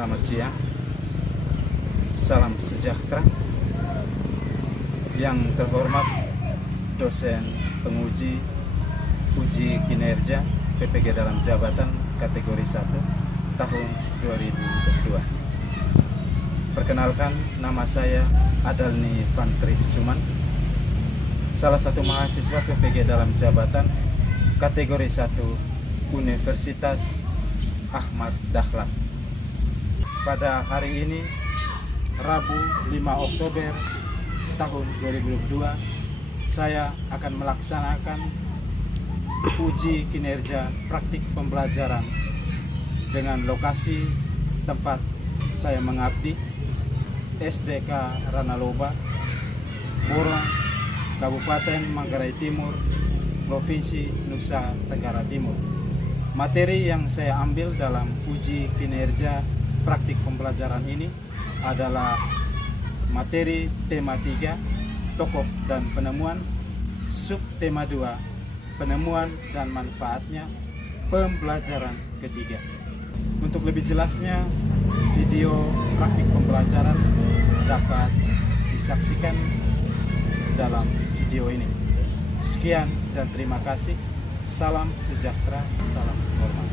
Selamat siang. Salam sejahtera. Yang terhormat dosen penguji uji kinerja PPG dalam jabatan kategori 1 tahun 2022. Perkenalkan, nama saya Adalni Fantris Suman, salah satu mahasiswa PPG dalam jabatan kategori 1 Universitas Ahmad Dahlan. Pada hari ini, Rabu 5 Oktober tahun 2022, saya akan melaksanakan uji kinerja praktik pembelajaran dengan lokasi tempat saya mengabdi, SDK Ranaloba, Borong, Kabupaten Manggarai Timur, Provinsi Nusa Tenggara Timur. Materi yang saya ambil dalam uji kinerja praktik pembelajaran ini adalah materi tema 3, tokoh dan penemuan, sub tema 2, penemuan dan manfaatnya pembelajaran ketiga. Untuk lebih jelasnya, video praktik pembelajaran dapat disaksikan dalam video ini. Sekian dan terima kasih. Salam sejahtera, salam hormat.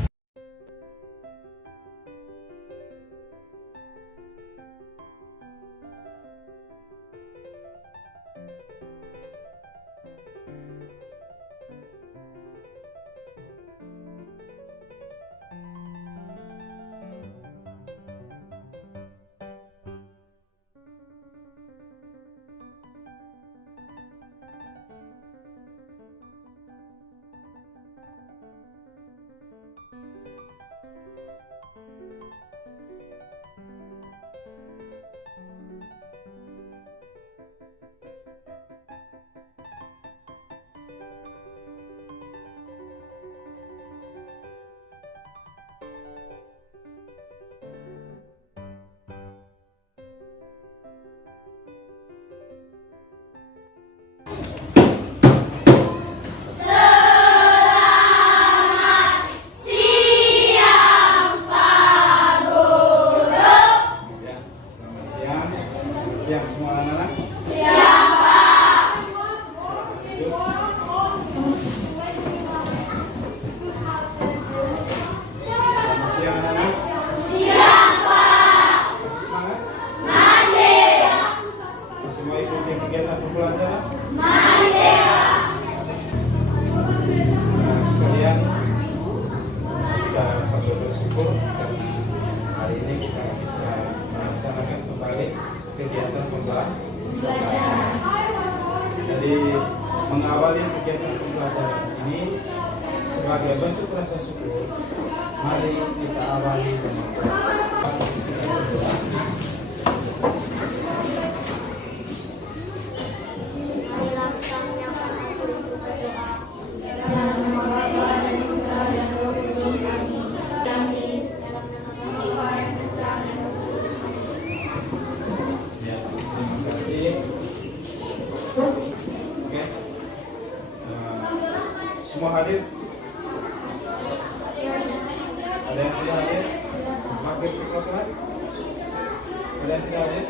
Siang semua anak-anak? Siang, Pak. Selamat siang anak-anak? Siang, Pak. Masih semangat? Masih. Masih mau ikuti kegiatan pembelajaran? Masih. Sekalian, kita patut bersyukur karena hari ini kita bisa melaksanakan kembali kegiatan pembelajaran. Jadi mengawali kegiatan pembelajaran ini sebagai bentuk rasa syukur, mari kita awali dengan berdoa. Semua hadir? Ada yang tidak hadir? Mampir ke kelas? Ada yang tidak hadir?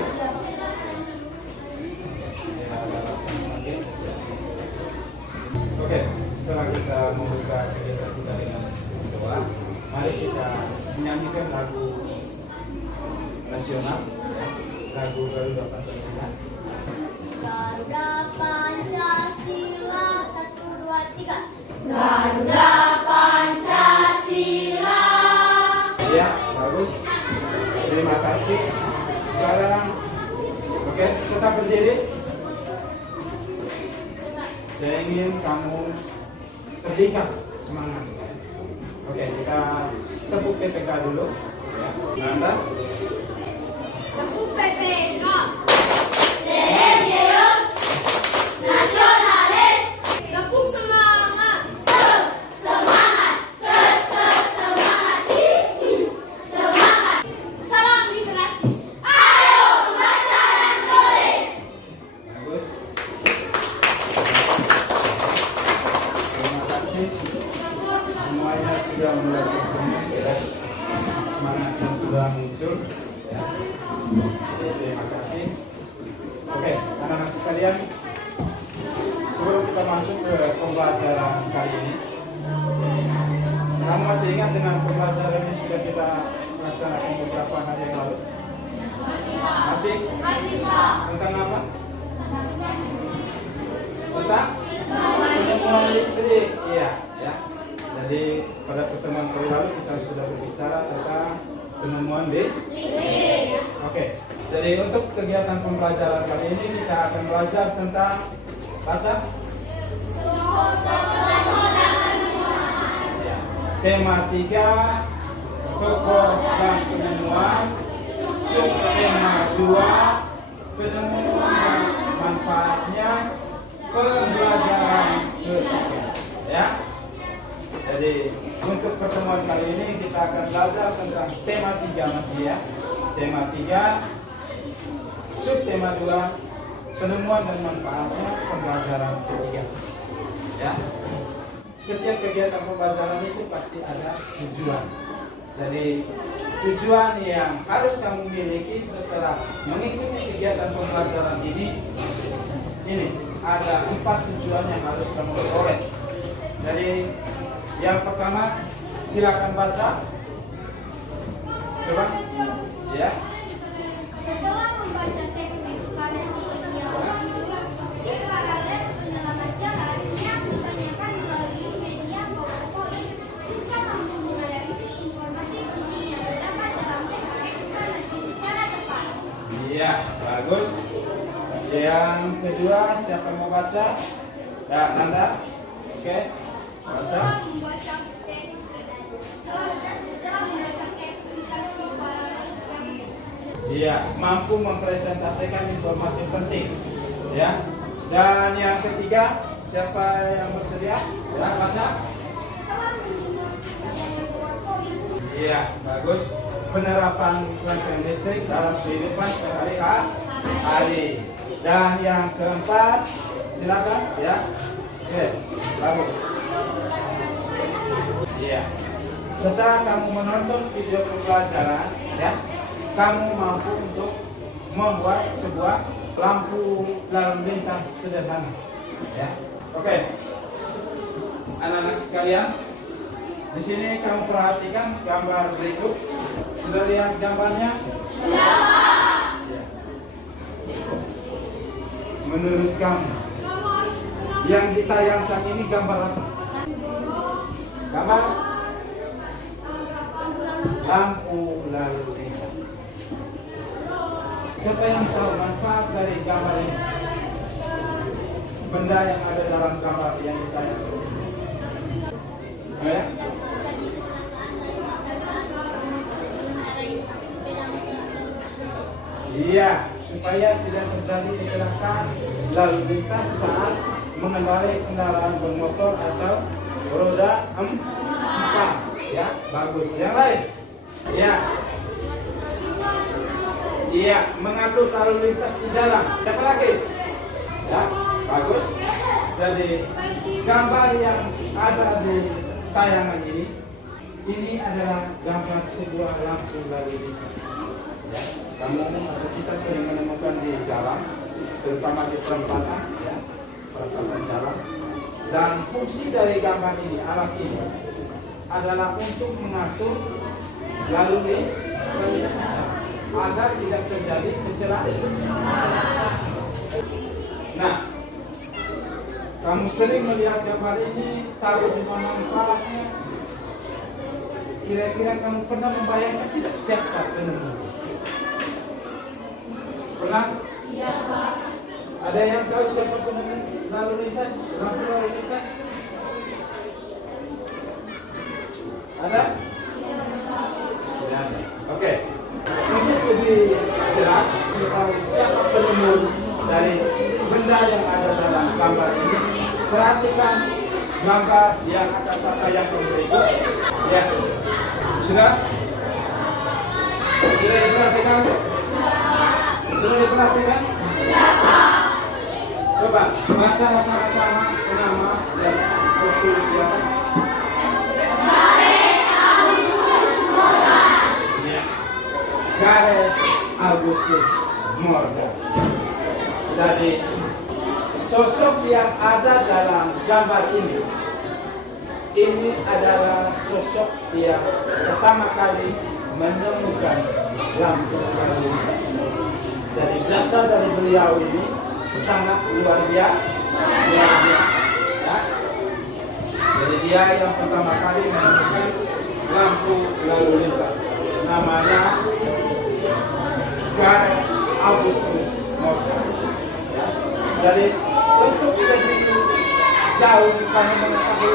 Ya, ada alasan hadir. Oke, setelah kita membuka kegiatan kita dengan doa, mari kita menyanyikan lagu nasional, lagu Garuda Pancasila. Garuda Pancasila, 1, 2, 3. Garuda Pancasila. Ya, bagus. Terima kasih. Sekarang, oke, tetap berdiri. Saya ingin kamu terlihat semangat. Oke, kita tepuk PPK dulu. Ya, Nanda. Tepuk PPK. Religius, nasionalis, Tepuk semangat. semangat, semangat, semangat. Salam literasi. Ayo baca dan tulis. Bagus. Terima kasih. Semuanya sudah mulai bersemangat, semangatnya sudah muncul. Oke, anak-anak sekalian, sebelum kita masuk ke pembelajaran kali ini, kamu masih ingat dengan pembelajaran ini sudah kita laksanakan beberapa hari yang lalu? Masih? Tentang apa? Tentang penemuan listrik. Iya, ya. Jadi pada pertemuan kali lalu kita sudah berbicara tentang penemuan listrik. Oke. Jadi untuk kegiatan pembelajaran kali ini kita akan belajar tentang baca. Ya. Tema 3 pokok dan penemuan. Subtema 2 penemuan dan manfaatnya. Pembelajaran ketiga. Ya. Jadi untuk pertemuan kali ini kita akan belajar tentang tema 3 masih ya. Tema 3 subtema 2 penemuan dan manfaatnya pembelajaran ketiga. Ya. Setiap kegiatan pembelajaran itu pasti ada tujuan. Jadi tujuan yang harus kamu miliki setelah mengikuti kegiatan pembelajaran ini ada 4 tujuan yang harus kamu peroleh. Jadi yang pertama silakan baca. Coba. Ya. Setelah membaca teks eksplanasi yang berjudul Si Paralel Penyelamat Jalan yang ditanyakan melalui media PowerPoint, siswa mampu menganalisis informasi penting yang terdapat dalam teks eksplanasi secara tepat. Iya, bagus. Yang kedua, siapa mau baca? Ya, Nanda. Oke. Baca. Setelah membaca teks tentang si paralel. Iya, mampu mempresentasikan informasi penting. Ya. Dan yang ketiga, siapa yang bersedia? Ya, baca. Iya, bagus. Penerapan rangkaian listrik dalam kehidupan sehari-hari. Dan yang keempat, silakan. Ya. Oke, bagus. Iya. Setelah kamu menonton video pembelajaran, ya, kamu mampu untuk membuat sebuah lampu lalu lintas sederhana. Ya. Oke. Anak-anak sekalian, di sini kamu perhatikan gambar berikut. Sudah lihat gambarnya? Sudah. Ya. Menurut kamu, yang ditayangkan ini gambar apa? Gambar lampu lalu lintas. Siapa yang tahu manfaat dari gambar ini? Benda yang ada dalam gambar yang ditayangkan. Ya? Iya, supaya tidak terjadi kecelakaan lalu lintas saat mengendarai kendaraan bermotor atau roda 4. Ya, bagus. Yang lain? Ya. Iya, mengatur lalu lintas di jalan. Siapa lagi? Ya, bagus. Jadi gambar yang ada di tayangan ini adalah gambar sebuah lampu lalu lintas. Ya, kamu atau kita sering menemukan di jalan, terutama di perempatan, ya, perempatan jalan. Dan fungsi dari gambar ini, alat ini adalah untuk mengatur lalu lintas agar tidak terjadi kecelakaan. Nah, kamu sering melihat gambar ini, tahu cuma manfaatnya. Kira-kira kamu pernah membayangkan tidak siapa penemu? Pernah? Iya, Pak. Ada yang tahu siapa penemu lalu lintas, lampu lalu lintas? Ada? Tidak ada. Oke. Untuk lebih jelas tentang siapa penemu dari benda yang ada dalam gambar ini, perhatikan gambar yang akan tertayangkan berikut. Ya, sudah? Sudah diperhatikan? Sudah diperhatikan? Coba baca sama-sama nama dan tertulis di atas. Gareth Agustus Morgan. Jadi sosok yang ada dalam gambar ini adalah sosok yang pertama kali menemukan lampu lalu lintas. Jadi jasa dari beliau ini sangat luar biasa. Ya. Jadi dia yang pertama kali menemukan lampu lalu lintas. Namanya Gareth Augustus Morgan. Ya. Jadi untuk lebih jauh kami mengetahui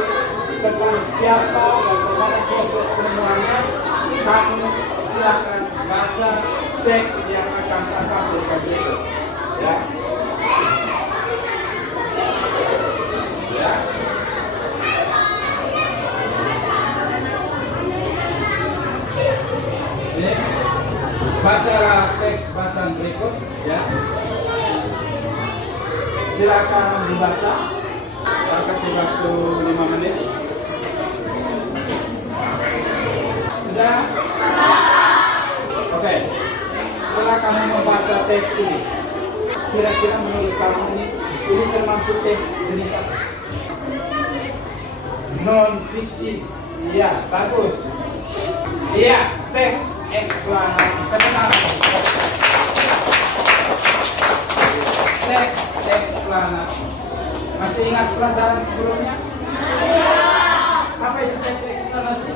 tentang siapa dan bagaimana proses penemuannya, kami silakan baca teks yang akan kakak berikan berikut. Ya. Ya. Ini bacalah teks bacaan berikut. Ya. Silakan dibaca. Saya kasih waktu 5 menit. Sudah? Oke. Setelah kamu membaca teks ini, kira-kira menurut kamu ini termasuk teks jenis apa? Non-fiksi. Iya, bagus. Iya, teks eksplanasi. Kenapa? Teks eksplanasi. Masih ingat pelajaran sebelumnya? Apa itu teks eksplanasi?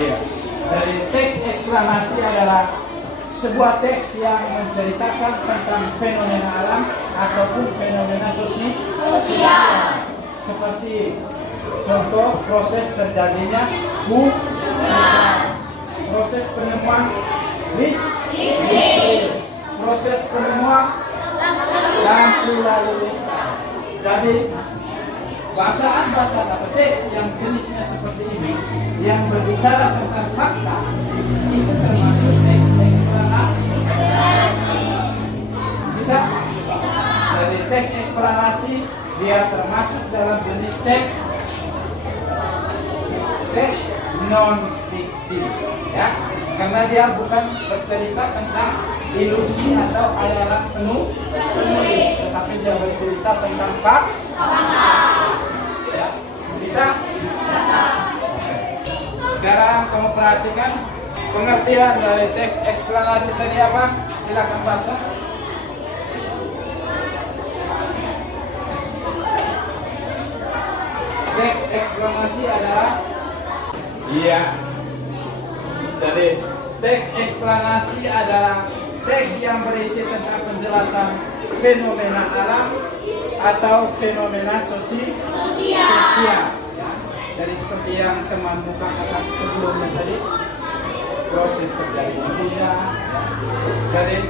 Iya. Dari teks eksplanasi adalah sebuah teks yang menceritakan tentang fenomena alam ataupun fenomena sosial. Seperti contoh proses terjadinya hujan, proses penemuan listrik, proses penemuan lampu lalu lintas. Jadi bacaan-bacaan atau teks yang jenisnya seperti ini yang berbicara tentang fakta itu termasuk teks eksplanasi. Bisa? Dari teks eksplanasi dia termasuk dalam jenis teks non-fiksi, ya, karena dia bukan bercerita tentang ilusi atau khayalan penulis, tetapi dia bercerita tentang fakta. Ya, bisa? Sekarang kamu perhatikan pengertian dari teks eksplanasi tadi apa? Silakan baca. Teks eksplanasi adalah jadi teks eksplanasi adalah teks yang berisi tentang penjelasan fenomena alam atau fenomena sosial. Ya. Jadi seperti yang teman buka kata sebelumnya tadi, proses terjadinya hujan. Ya. Jadi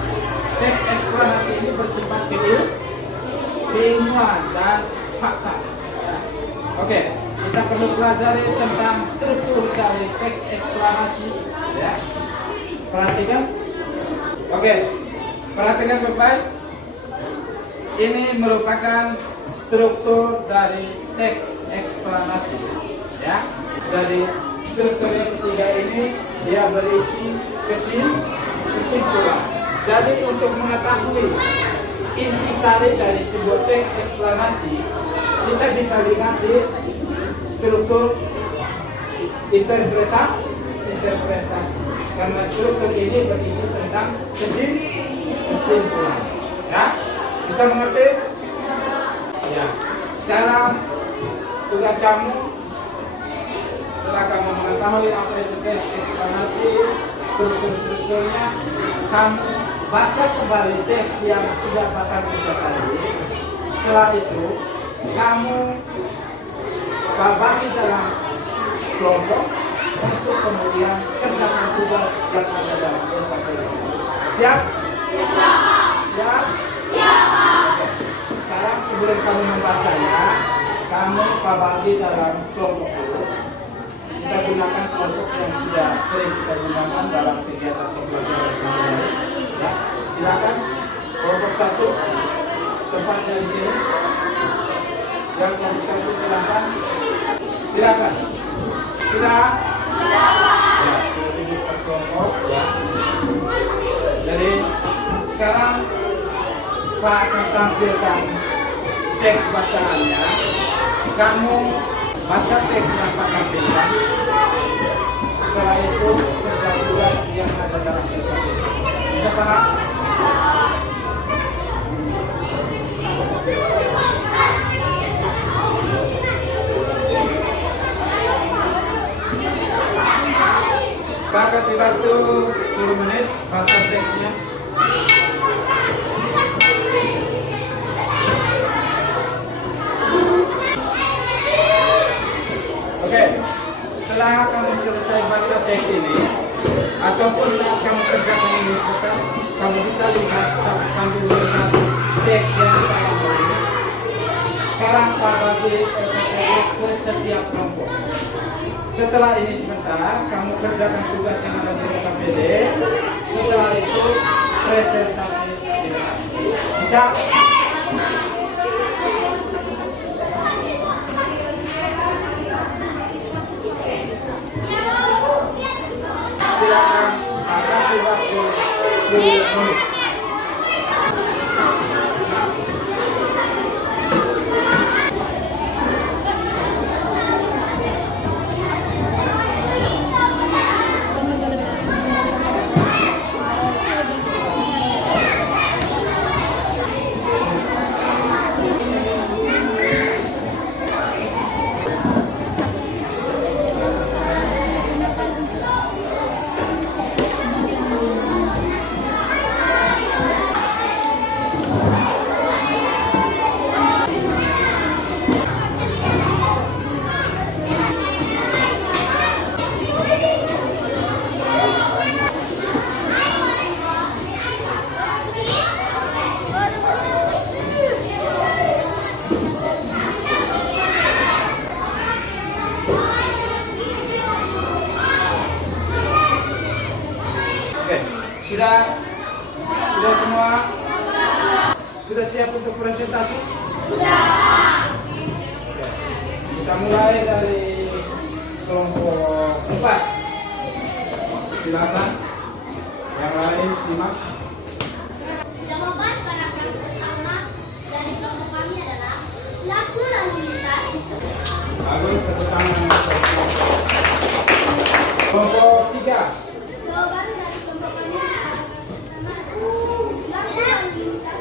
teks eksplanasi ini bersifat keilmuan dan fakta. Ya. Oke. Kita perlu pelajari tentang struktur dari teks eksplanasi, ya. Perhatikan. Oke. Perhatikan baik-baik. Ini merupakan struktur dari teks eksplanasi, ya. Dari struktur yang ketiga ini dia berisi kesimpulan. Jadi untuk mengetahui intisari dari sebuah teks eksplanasi, kita bisa lihat di struktur interpretasi, karena struktur ini berisi tentang kesimpulan. Ya, bisa mengerti? Ya. Sekarang tugas kamu setelah kamu mengetahui apa itu teks eksplanasi, strukturnya, kamu baca kembali teks yang sudah bakal kita tadi. Setelah itu kamu bagi dalam kelompok untuk kemudian kerjakan tugas yang ada dalam kelompok itu. Siap? Siap? Siap. Sekarang sebelum kamu membacanya, kamu bagi dalam kelompok itu. Kita gunakan kelompok yang sudah sering kita gunakan dalam kegiatan pembelajaran sehari-hari. Ya, silakan. Kelompok 1, tempatnya di sini. Yang kelompok 1 silakan. Silakan. Sudah? Ya, sudah dibuka kelompok ya. Jadi sekarang Pak akan tampilkan teks bacaannya. Kamu baca teks yang Pak tampilkan. Setelah itu kerja tugas yang ada dalam teks itu. Bisa Pak? Pak kasih waktu 10 menit baca teksnya. Oke, setelah kamu selesai baca teks ini, ataupun saat kamu kerjakan ini sekarang, kamu bisa lihat sambil melihat teks yang kita ini. Sekarang Pak bagi ke setiap kelompok. Setelah ini sebentar, kamu kerjakan tugas yang ada di KPD. Setelah itu presentasi. Bisa? Silakan, kasih waktu 10 menit. Sudah semua? Sudah siap untuk presentasi? Sudah. Oke. Kita mulai dari kelompok 4. Silakan. Yang lain simak. Jawaban paragraf pertama dari kelompok kami adalah lampu lalu lintas. Bagus, tepuk tangan. Kelompok 3. Jawaban dari kelompok kami adalah lampu lalu lintas.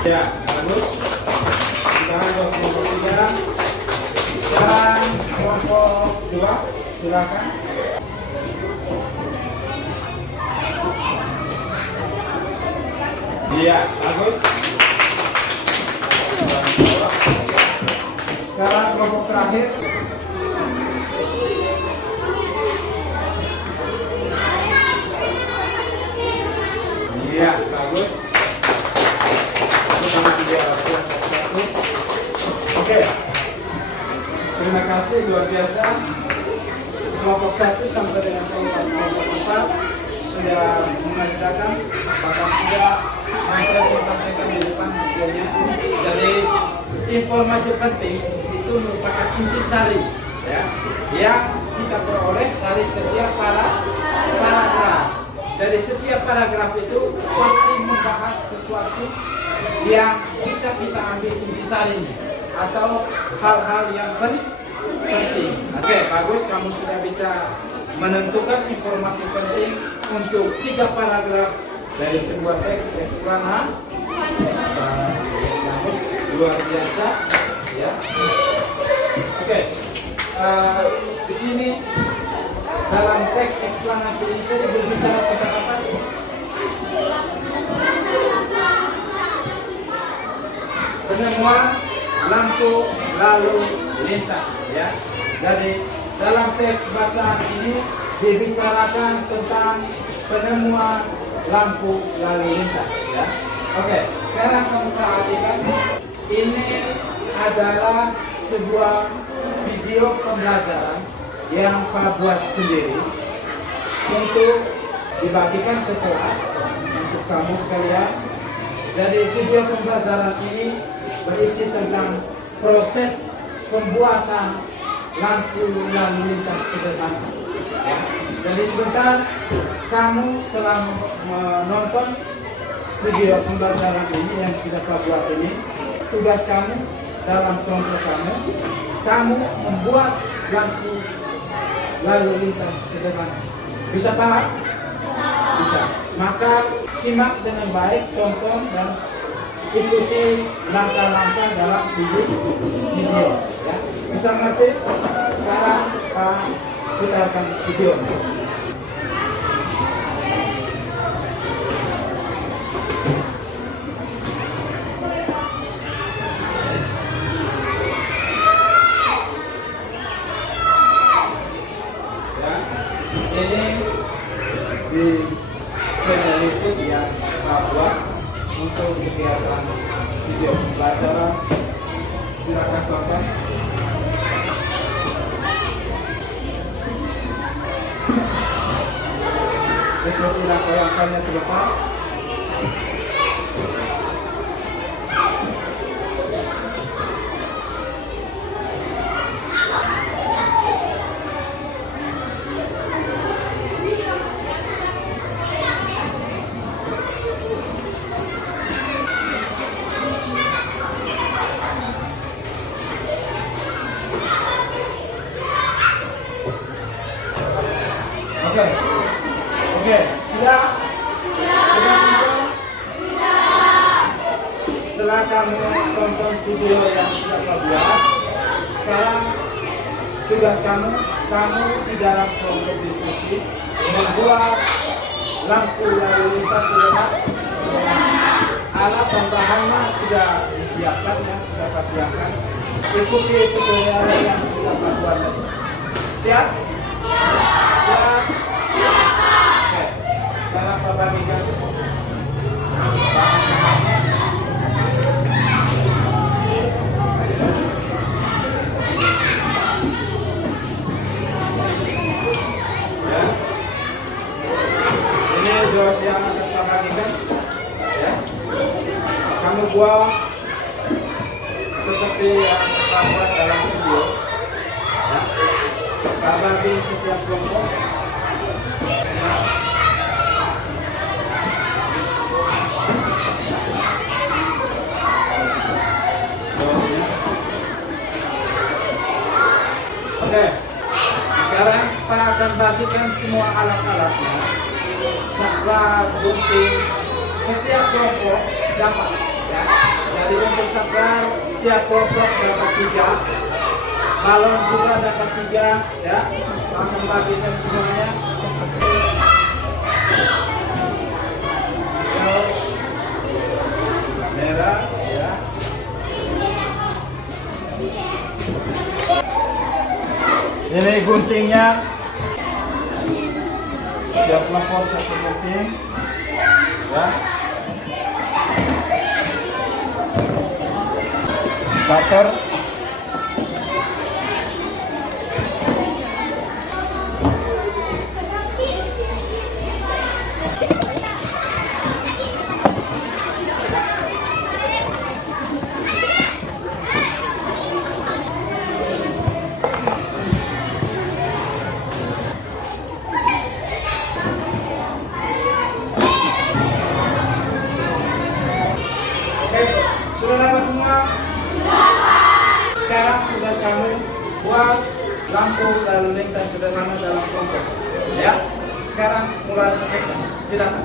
Ya, bagus. Sekarang kelompok 3. Sekarang kelompok 2. Silakan. Iya, bagus. Sekarang kelompok terakhir. Iya, bagus. Oke. Terima kasih, luar biasa. Kelompok 1 sampai dengan kelompok 4 sudah mengerjakan, bahkan sudah mempresentasikan di depan hasilnya. Jadi informasi penting itu merupakan intisari ya, yang kita peroleh dari setiap paragraf. Dari setiap paragraf itu pasti membahas sesuatu yang bisa kita ambil intisarinya atau hal-hal yang penting. Oke, bagus, kamu sudah bisa menentukan informasi penting untuk 3 paragraf dari sebuah teks eksplanasi. Bagus, luar biasa ya. Oke, di sini dalam teks eksplanasi itu berbicara tentang apa? Penemuan lampu lalu lintas ya. Jadi dalam teks bacaan ini dibicarakan tentang penemuan lampu lalu lintas ya. Oke, sekarang kamu perhatikan, ini adalah sebuah video pembelajaran yang Pak buat sendiri untuk dibagikan ke kelas untuk kamu sekalian. Jadi video pembelajaran ini berisi tentang proses pembuatan lampu lalu lintas sederhana. Ya. Jadi sebentar kamu setelah menonton video pembelajaran ini yang sudah Pak buat ini, tugas kamu dalam kelompok kamu membuat lampu lalu lintas sederhana. Bisa paham? Bisa. Maka simak dengan baik, tonton dan ikuti langkah-langkah dalam video. Ya. Bisa ngerti? Sekarang Pak putarkan video. Ini di channel YouTube yang Pak buat untuk kegiatan video pembelajaran. Silakan tonton. Ikuti langkah-langkahnya sebentar. Oke, sudah? Setelah kamu tonton video yang sudah Pak buat, sekarang tugas kamu di dalam kelompok diskusi membuat lampu lalu lintas sederhana. Alat dan bahannya sudah disiapkan ya, sudah Pak siapkan. Ikuti tutorial yang sudah Pak buat. Siap? Siap? Oke, sekarang Pak bagikan. Ya. Ini jos yang akan Pak bagikan. Ya. Kamu buat seperti yang Pak buat dalam video. Ya. Pak bagi setiap kelompok. Oke, sekarang Pak akan bagikan semua alat-alatnya. Saklar, gunting, setiap kelompok dapat. Ya. Jadi untuk saklar, setiap kelompok dapat 3. Balon juga dapat 3. Ya, Pak akan bagikan semuanya. Merah, ya. Ini guntingnya, siap lapor 1 gunting, ya. Cutter, sudah dapat semua? Sekarang tugas kamu buat lampu lalu lintas sederhana dalam kelompok. Ya, sekarang mulai bekerja. Silakan.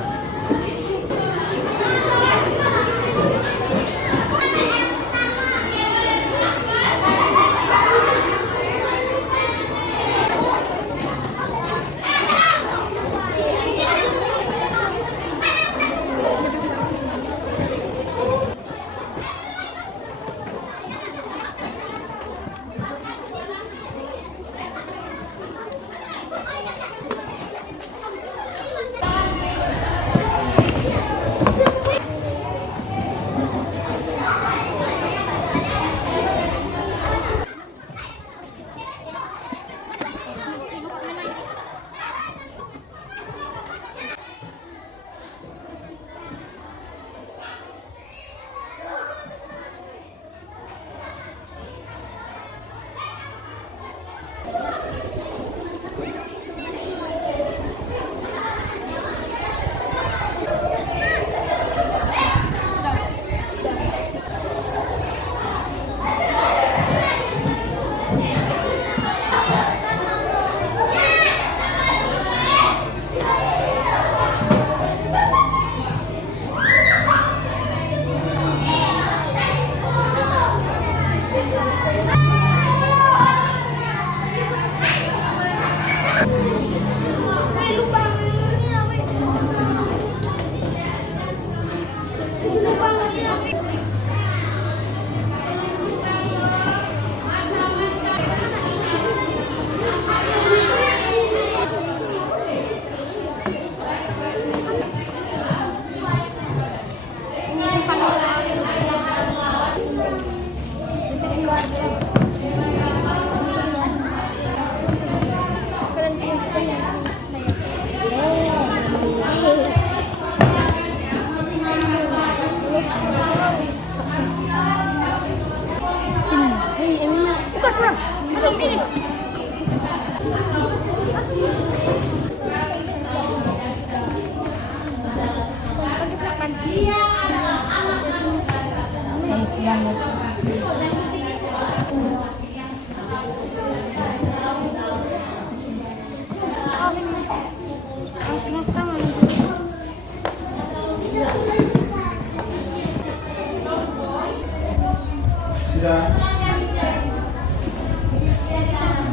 Sudah.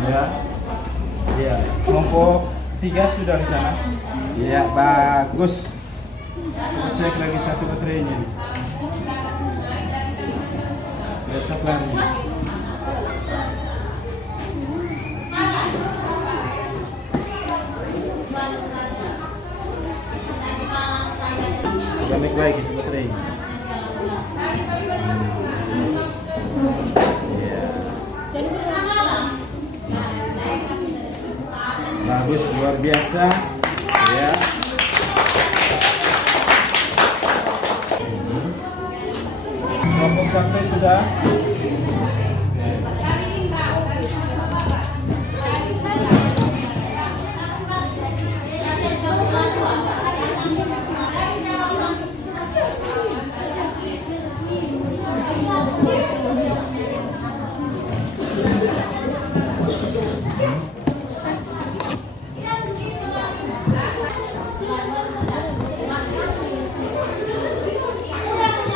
Ya. Iya. Kelompok 3 sudah di sana. Iya, bagus. Cek lagi satu baterainya. Lihat saklarnya. Sudah baik itu baterainya. Bagus, luar biasa ya. Kelompok 1 sudah.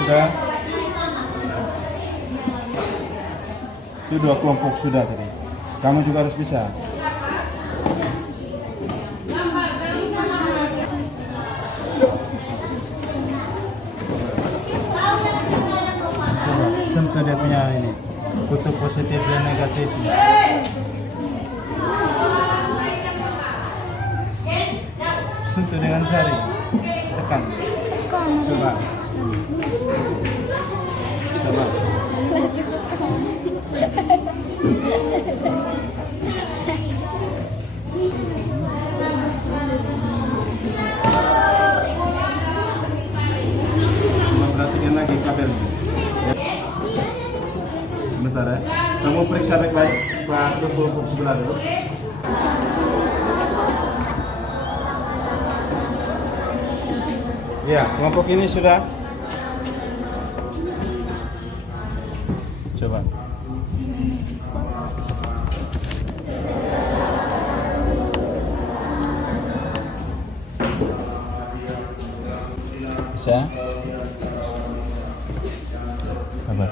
Sudah. Itu 2 kelompok sudah tadi. Kamu juga harus bisa. Coba sentuh dia punya ini, kutub positif dan negatifnya. Sentuh dengan jari, tekan. Coba. Coba. Perhatikan lagi kabelnya. Sebentar ya. Kamu periksa baik-baik Pak kelompok sebelah dulu. Ya, kelompok ini sudah. Coba. Bisa? Sabar.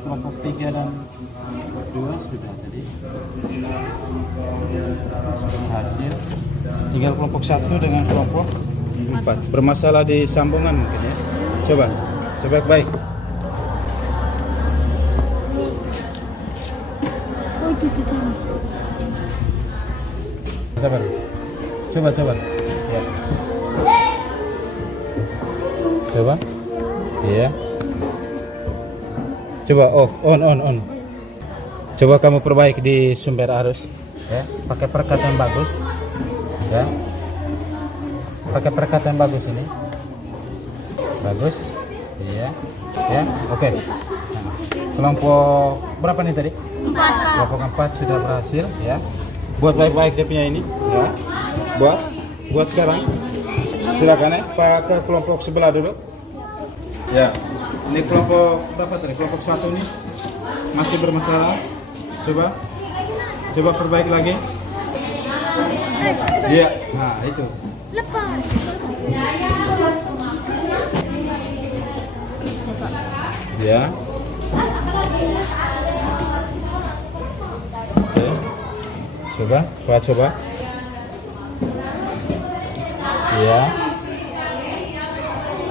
Kelompok 3 dan 2 sudah tadi hasil. Tinggal kelompok 1 dengan kelompok 4 bermasalah di sambungan mungkin ya. Coba baik. Sabar. Coba. Ya. Coba. Iya. Coba off, on. Coba kamu perbaiki di sumber arus, ya. Pakai perekat yang bagus, ya. Pakai perekat yang bagus ini, bagus, iya, ya. Oke. Kelompok berapa nih tadi? 4. Kelompok 4 sudah berhasil, ya. Buat baik-baik dia punya ini, ya. Buat sekarang. Silakan ya, pakai kelompok sebelah dulu. Ya. Ini kelompok berapa tadi? Kelompok 1 nih masih bermasalah. Coba perbaiki lagi. Iya, nah itu. Lepas. Ya. Oke. Coba. Iya.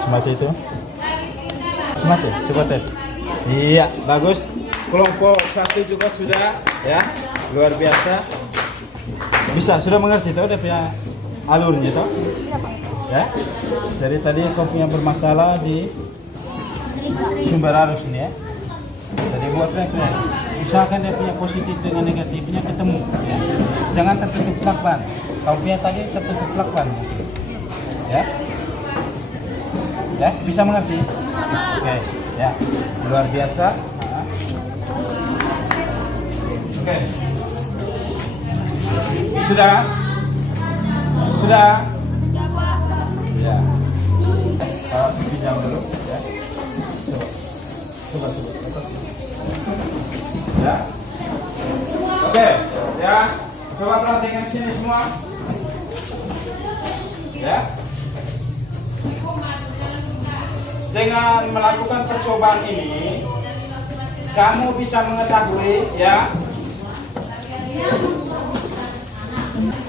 Semacam itu. Semati, coba tes. Iya, bagus. Kelompok 1 juga sudah, ya, luar biasa. Bisa, sudah mengerti tuh, dia punya alurnya tuh. Ya. Jadi tadi kau punya bermasalah di sumber arus ini ya. Jadi buat keren. usahakan dia punya positif dengan negatifnya ketemu ya. Jangan tertutup lakban. Kalau punya tadi tertutup lakban ya. Ya, bisa mengerti? Oke, ya. Luar biasa. Oke. Sudah? Sudah? Ya. Pinjam dulu ya. Coba. Ya. Oke, ya. Coba perhatikan sini semua. Ya. Dengan melakukan percobaan ini, kamu bisa mengetahui ya.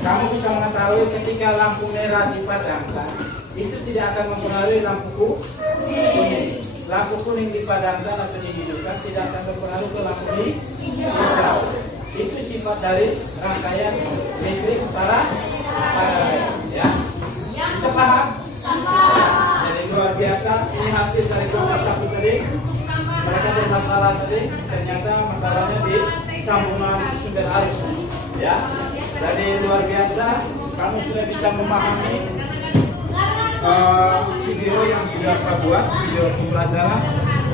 Kamu bisa mengetahui ketika lampu merah dipadamkan, itu tidak akan mempengaruhi lampu kuning. Lampu kuning dipadamkan atau dihidupkan tidak akan berpengaruh ke lampu hijau. Itu sifat dari rangkaian listrik paralel. Ya, bisa paham? Jadi luar biasa. Ini hasil dari kelompok satu tadi. Mereka bermasalah tadi. Ternyata masalahnya di sambungan sumber arus. Ya, jadi luar biasa. Kamu sudah bisa memahami video yang sudah kita buat, video pembelajaran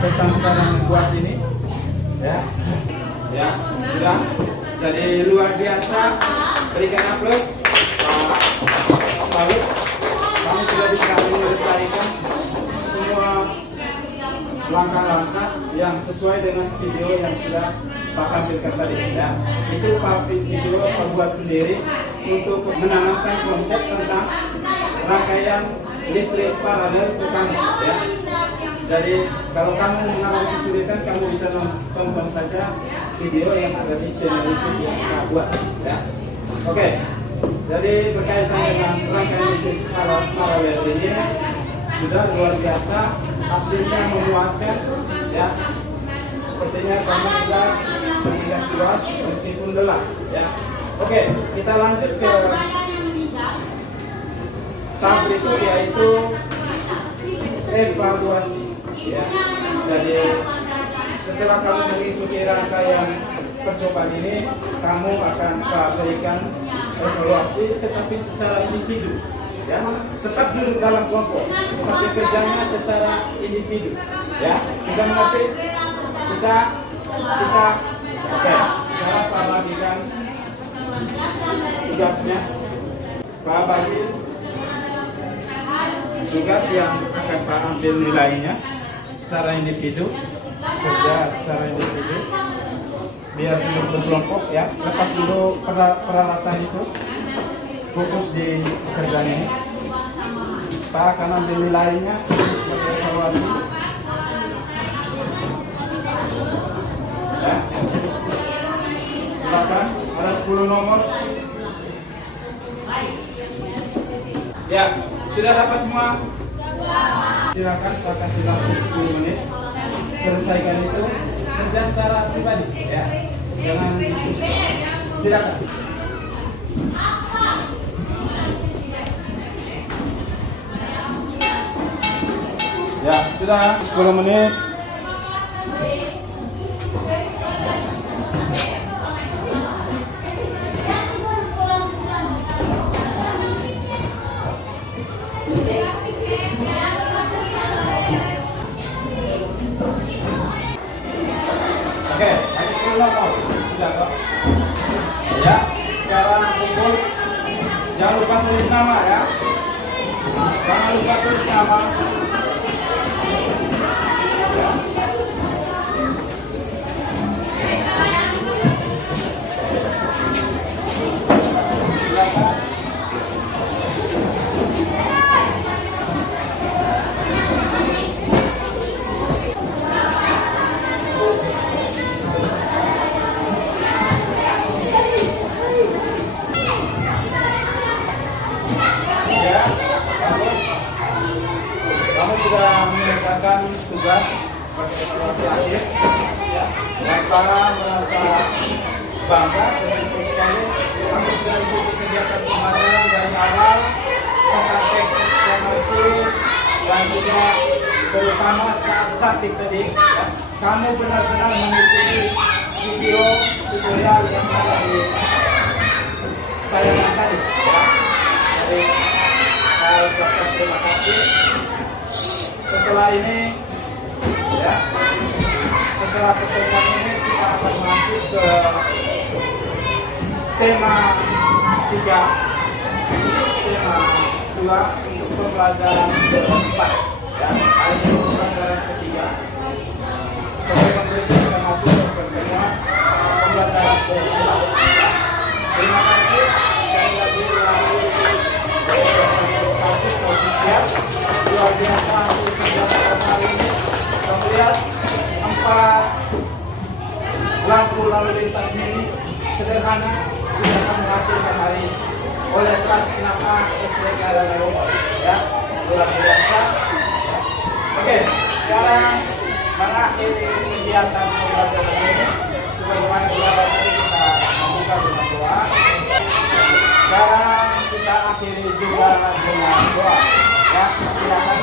tentang cara membuat ini. Ya, sudah. Jadi luar biasa. Berikan aplaus. Salut. Kamu sudah bisa menyelesaikan semua langkah-langkah yang sesuai dengan video yang sudah Pak tampilkan tadi ya. Itu Pak video Pak buat sendiri untuk menanamkan konsep tentang rangkaian listrik paralel ke kamu ya. Jadi kalau kamu mengalami kesulitan, kamu bisa tonton saja video yang ada di channel YouTube yang kita buat ya. Oke. Jadi berkaitan dengan rangkaian listrik paralel ini sudah luar biasa, hasilnya memuaskan ya. Sepertinya kamu sudah terlihat puas meskipun lelah ya. Oke, kita lanjut ke tahap berikut yaitu evaluasi ya. Jadi setelah kamu mengikuti rangkaian percobaan ini, kamu akan berikan evaluasi tetapi secara individu ya. Tetap duduk dalam kelompok tapi kerjanya secara individu ya. Bisa mengerti? Bisa? Oke, cara Pak bagikan tugasnya. Pak bagi tugas yang akan Pak ambil nilainya secara individu, kerja secara individu. Biar duduk berkelompok ya. Lepas dulu peralatan itu, fokus di pekerjaan ini. Pak akan ambil nilainya sebagai evaluasi. Ya. Silakan, ada 10 nomor. Ya, sudah dapat semua? Silakan, Pak kasih waktu 10 menit. Selesaikan itu, kerja secara pribadi ya. Jangan diskusi. Silakan. Ya, sudah 10 menit. Oke, ada 10 nomor. Sudah kok. Ya, sekarang kumpul. Jangan lupa tulis nama ya. Jangan lupa tulis nama. Ya. Silakan. Kamu sudah menyelesaikan tugas evaluasi akhir ya. Dan para merasa bangga bersyukur sekali kamu sudah ikuti kegiatan pembelajaran dari awal tentang teknis informasi dan juga terutama saat praktik tadi ya. Kamu benar-benar mengikuti video tutorial yang telah ditayangkan tadi. Ya. Jadi saya ucapkan terima kasih. Setelah ini, ya, setelah pertemuan ini kita akan masuk ke tema 3, tema 2 untuk pembelajaran keempat. Ya, hari ini pembelajaran ketiga. Pertemuan berikutnya kita masuk ke pertemuan pembelajaran keempat. Terima kasih sekali lagi terima kasih ofisial luar biasa hasil pembelajaran hari ini. Kemudian 4 lampu lalu lintas mini sederhana sudah menghasilkan hari ini oleh kelas 6A SDK Danau, ya, luar biasa. Ya. Oke, sekarang mengakhiri kegiatan pembelajaran ini sebagaimana pembelajaran tadi kita membuka dengan doa. Sekarang kita akhiri juga dengan doa. Ya, silakan.